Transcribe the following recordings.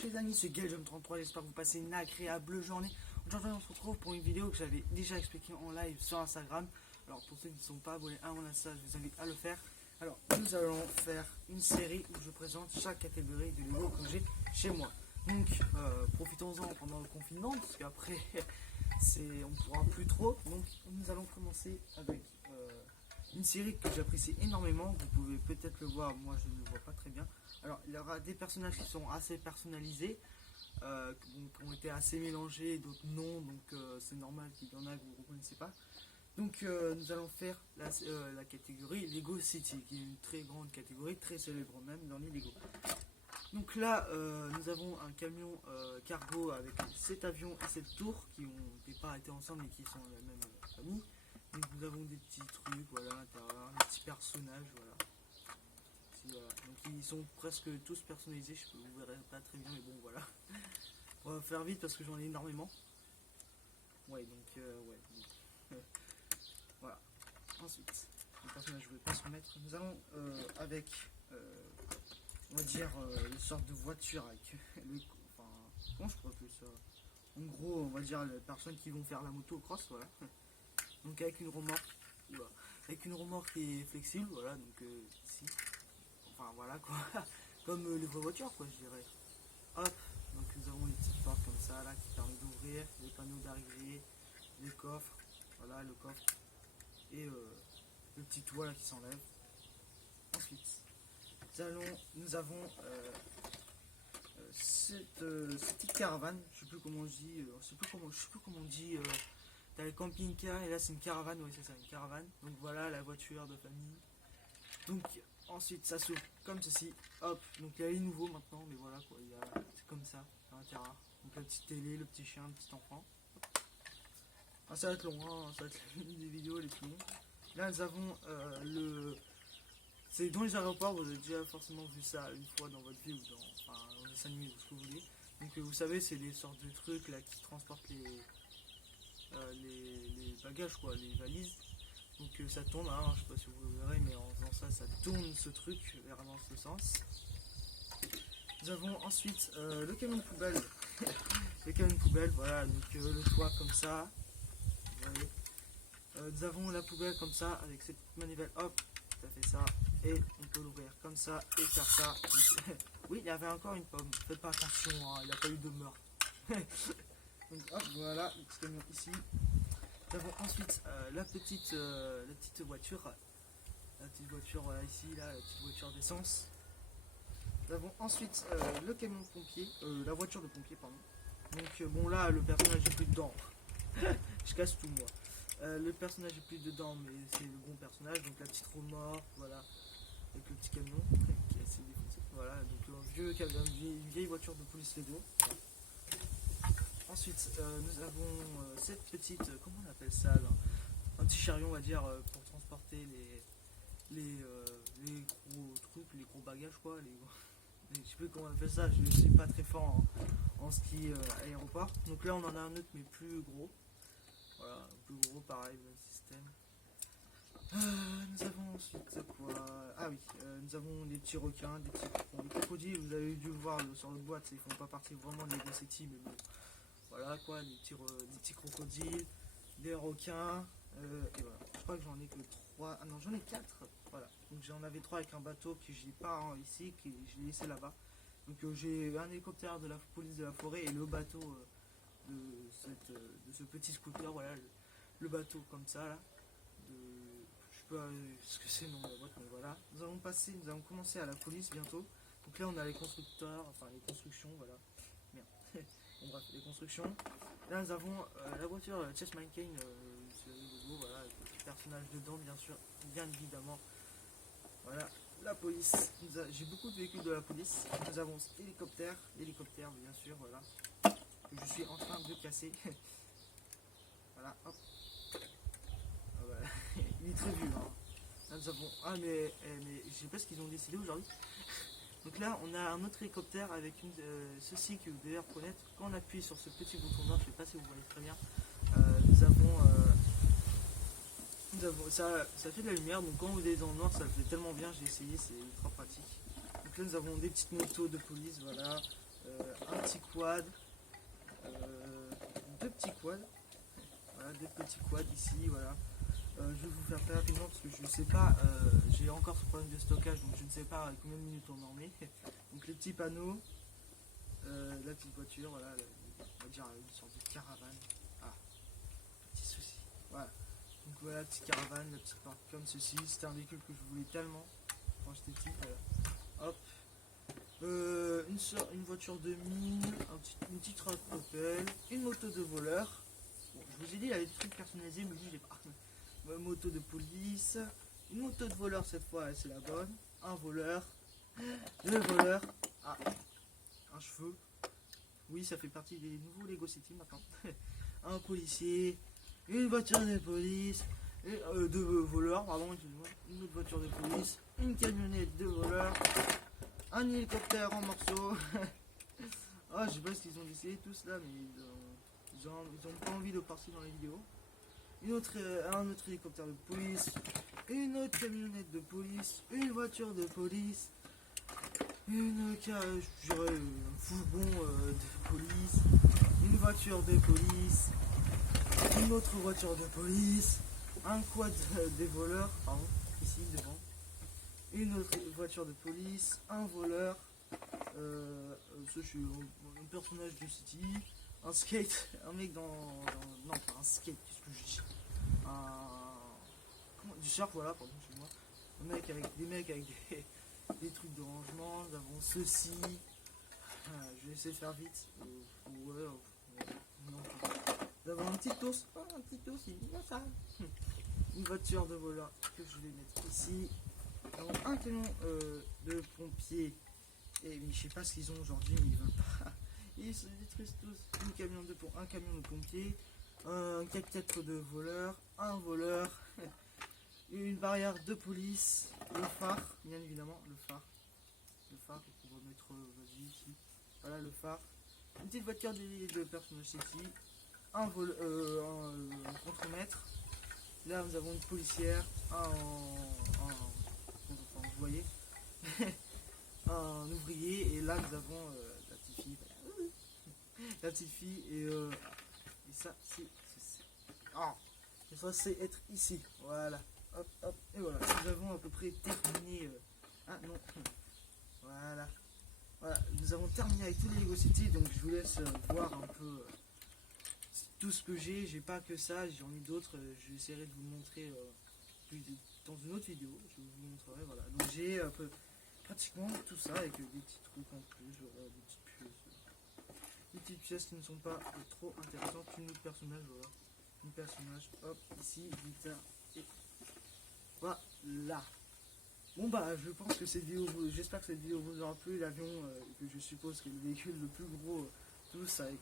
Bonjour les amis, c'est Galjum33, j'espère que vous passez une agréable journée. Aujourd'hui on se retrouve pour une vidéo que j'avais déjà expliquée en live sur Instagram. Alors pour ceux qui ne sont pas abonnés à mon Insta, je vous invite à le faire. Alors nous allons faire une série où je présente chaque catégorie de Lego que j'ai chez moi. Donc profitons-en pendant le confinement, parce qu'après on ne pourra plus trop. Donc nous allons commencer avec une série que j'apprécie énormément. Vous pouvez peut-être le voir, moi je ne le vois pas très bien. Alors il y aura des personnages qui sont assez personnalisés, qui ont été assez mélangés, d'autres non, donc c'est normal qu'il y en a que vous ne reconnaissez pas. Donc nous allons faire la catégorie Lego City, qui est une très grande catégorie, très célèbre même dans les Lego. Donc là nous avons un camion cargo avec 7 avions et 7 tours qui n'ont pas été ensemble mais qui sont la même famille. Donc nous avons des petits trucs, voilà, à l'intérieur, des petits personnages, voilà. Donc ils sont presque tous personnalisés, vous verrez pas très bien mais bon voilà. On va faire vite parce que j'en ai énormément. Ouais donc voilà. Ensuite, les personnages je ne vais pas se remettre. Nous allons avec on va dire une sorte de voiture avec comment je pourrais appeler ça. En gros on va dire les personnes qui vont faire la moto au cross, voilà. Donc avec une remorque, voilà. Avec une remorque qui est flexible, voilà, donc ici. Enfin voilà quoi, comme les vraies voitures quoi je dirais. Hop, donc nous avons une petite porte comme ça là qui permet d'ouvrir, les panneaux d'arrivée, les coffres, voilà le coffre et le petit toit là qui s'enlève. Ensuite, nous avons cette petite caravane, je sais plus comment on dit, je sais plus comment on dit. T'as les camping-cars et là c'est une caravane, oui c'est ça, une caravane. Donc voilà la voiture de famille. Donc ensuite ça s'ouvre comme ceci, hop, donc il y a les nouveaux maintenant, mais voilà quoi, c'est comme ça, à l'intérieur. Donc la petite télé, le petit chien, le petit enfant. Ah, ça va être long, hein, ça va être une des vidéos les plus longues. Là nous avons c'est dans les aéroports, vous avez déjà forcément vu ça une fois dans votre vie ou dans des dessin animé ou ce que vous voulez. Donc vous savez c'est des sortes de trucs là qui transportent les bagages quoi, les valises. Donc ça tourne, hein, je sais pas si vous le verrez, mais en faisant ça, ça tourne ce truc vers dans ce sens. Nous avons ensuite le camion de poubelle. Le camion de poubelle, voilà, donc le toit comme ça. Vous voyez. Nous avons la poubelle comme ça, avec cette manivelle, hop, ça fait ça. Et on peut l'ouvrir comme ça et faire ça. Oui, il y avait encore une pomme, faites pas attention, hein, il n'y a pas eu de meurtre. Donc hop, voilà, ce camion ici. Nous avons ensuite la petite voiture. La petite voiture voilà, ici, là, la petite voiture d'essence. Nous avons ensuite le camion de pompier, la voiture de pompier, pardon. Donc bon là, le personnage est plus dedans. Je casse tout moi. Le personnage est plus dedans, mais c'est le bon personnage. Donc la petite remorque, voilà, avec le petit camion qui est assez défoncé. Voilà, donc une vieille voiture de police Lego. Ensuite, nous avons cette petite, comment on appelle ça là, un petit chariot on va dire pour transporter les gros trucs, les gros bagages quoi, je sais plus comment on appelle ça, je ne suis pas très fort en ski aéroport. Donc là on en a un autre mais plus gros, voilà, plus gros pareil, le même système. Nous avons ensuite quoi? Ah oui, nous avons des petits requins, des crocodiles, vous avez dû le voir sur le boîte, ils font pas partie vraiment des Lego City mais bon. Voilà quoi, des petits crocodiles, des requins, et voilà. Je crois que j'en ai que 3, ah non j'en ai 4, voilà. Donc j'en avais 3 avec un bateau que j'ai pas ici, que je l'ai laissé là-bas. Donc j'ai un hélicoptère de la police de la forêt et le bateau de ce petit scooter, voilà, le bateau comme ça là. Je sais pas ce que c'est le nom de la boîte, mais voilà. Nous allons commencer à la police bientôt. Donc là on a les constructeurs, enfin les constructions, voilà. Merde. Bon, bref, les constructions. Là nous avons la voiture Chess Mankind, c'est le logo, voilà, avec le petit personnage dedans bien évidemment. Voilà, la police. J'ai beaucoup de véhicules de la police. Nous avons l'hélicoptère bien sûr, voilà. Que je suis en train de casser. Voilà, hop. Ah, voilà. Il est très vieux, hein. Là nous avons. Ah mais je sais pas ce qu'ils ont décidé aujourd'hui. Donc là on a un autre hélicoptère avec ceci que vous devez reconnaître. Quand on appuie sur ce petit bouton noir, je sais pas si vous voyez très bien, nous avons ça fait de la lumière, donc quand vous êtes dans le noir ça le fait tellement bien, j'ai essayé, c'est ultra pratique. Donc là nous avons des petites motos de police, voilà, un petit quad, deux petits quads, voilà, deux petits quads ici, voilà. Je vais vous faire très rapidement parce que je ne sais pas, j'ai encore ce problème de stockage, donc je ne sais pas combien de minutes on en met. Donc les petits panneaux, la petite voiture, voilà, on va dire une sorte de caravane. Ah, petit souci, voilà. Donc voilà, la petite caravane, la petite porte comme ceci. C'était un véhicule que je voulais tellement quand j'étais petit. Voilà. Hop. Une voiture de mine, une petite route Opel, une moto de voleur. Bon, je vous ai dit, il y avait des trucs personnalisés, mais je l'ai pas. Moto de police, une moto de voleur cette fois, c'est la bonne. Un voleur, deux voleurs. Ah, un cheveu. Oui, ça fait partie des nouveaux Lego City maintenant. Un policier, une voiture de police, de voleurs, pardon, excusez-moi, une autre voiture de police, une camionnette de voleurs, un hélicoptère en morceaux. Ah, je sais pas ce qu'ils ont décidé tous là, mais ils ont pas envie de partir dans les vidéos. Un autre hélicoptère de police, une autre camionnette de police, une voiture de police, un fourgon de police, une voiture de police, une autre voiture de police, un quad des voleurs, pardon, ici devant, une autre voiture de police, un voleur, ça je suis un personnage du City, un skate, un mec non pas un skate, qu'est-ce que je dis, du surf, voilà, pardon, chez moi, des mecs avec des trucs de rangement, nous avons ceci, je vais essayer de faire vite, non. Nous avons un petit ours, il est bien ça, une voiture de voleur que je vais mettre ici, nous avons un camion de pompiers, mais je sais pas ce qu'ils ont aujourd'hui, mais ils veulent pas, ils se détruisent tous, un camion de pompiers, un 4x4 de voleur, un voleur, une barrière de police, le phare, bien évidemment, le phare qu'on va mettre ici, voilà le phare, une petite voiture de personnage City, un contremaître, là nous avons une policière, enfin, vous voyez, un ouvrier, et là nous avons la petite fille, et ça c'est censé être ici, voilà, hop, et voilà, nous avons à peu près terminé, voilà, nous avons terminé avec tous les Lego City, donc je vous laisse voir un peu tout ce que j'ai pas que ça, j'en ai d'autres, j'essaierai de vous montrer dans une autre vidéo, je vous montrerai, voilà, donc j'ai pratiquement tout ça avec des petits trucs en plus, des petites pièces qui ne sont pas trop intéressantes, une autre personnage, voilà. Un personnage, hop, ici, guitare, et voilà. Bon bah, je pense que cette vidéo, j'espère que cette vidéo vous aura plu. L'avion, que je suppose que le véhicule le plus gros, tous avec,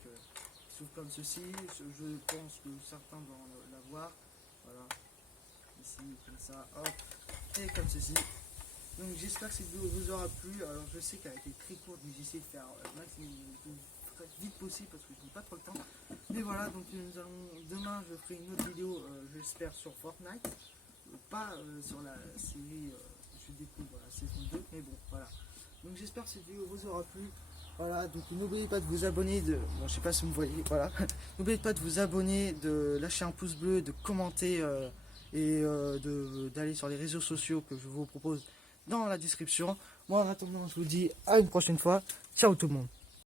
sauf comme ceci, je pense que certains vont l'avoir, voilà, ici, comme ça, hop, et comme ceci. Donc j'espère que cette vidéo vous aura plu. Alors je sais qu'elle a été très courte, mais j'essaie de faire maximum vite possible parce que je n'ai pas trop le temps. Mais voilà, donc demain je ferai une autre vidéo, j'espère sur Fortnite, pas sur la série, je découvre la saison 2, mais bon voilà. Donc j'espère que cette vidéo vous aura plu. Voilà, donc n'oubliez pas de vous abonner, bon je sais pas si vous me voyez, voilà. N'oubliez pas de vous abonner, de lâcher un pouce bleu, de commenter et d'aller sur les réseaux sociaux que je vous propose dans la description. Moi en attendant je vous dis à une prochaine fois. Ciao tout le monde.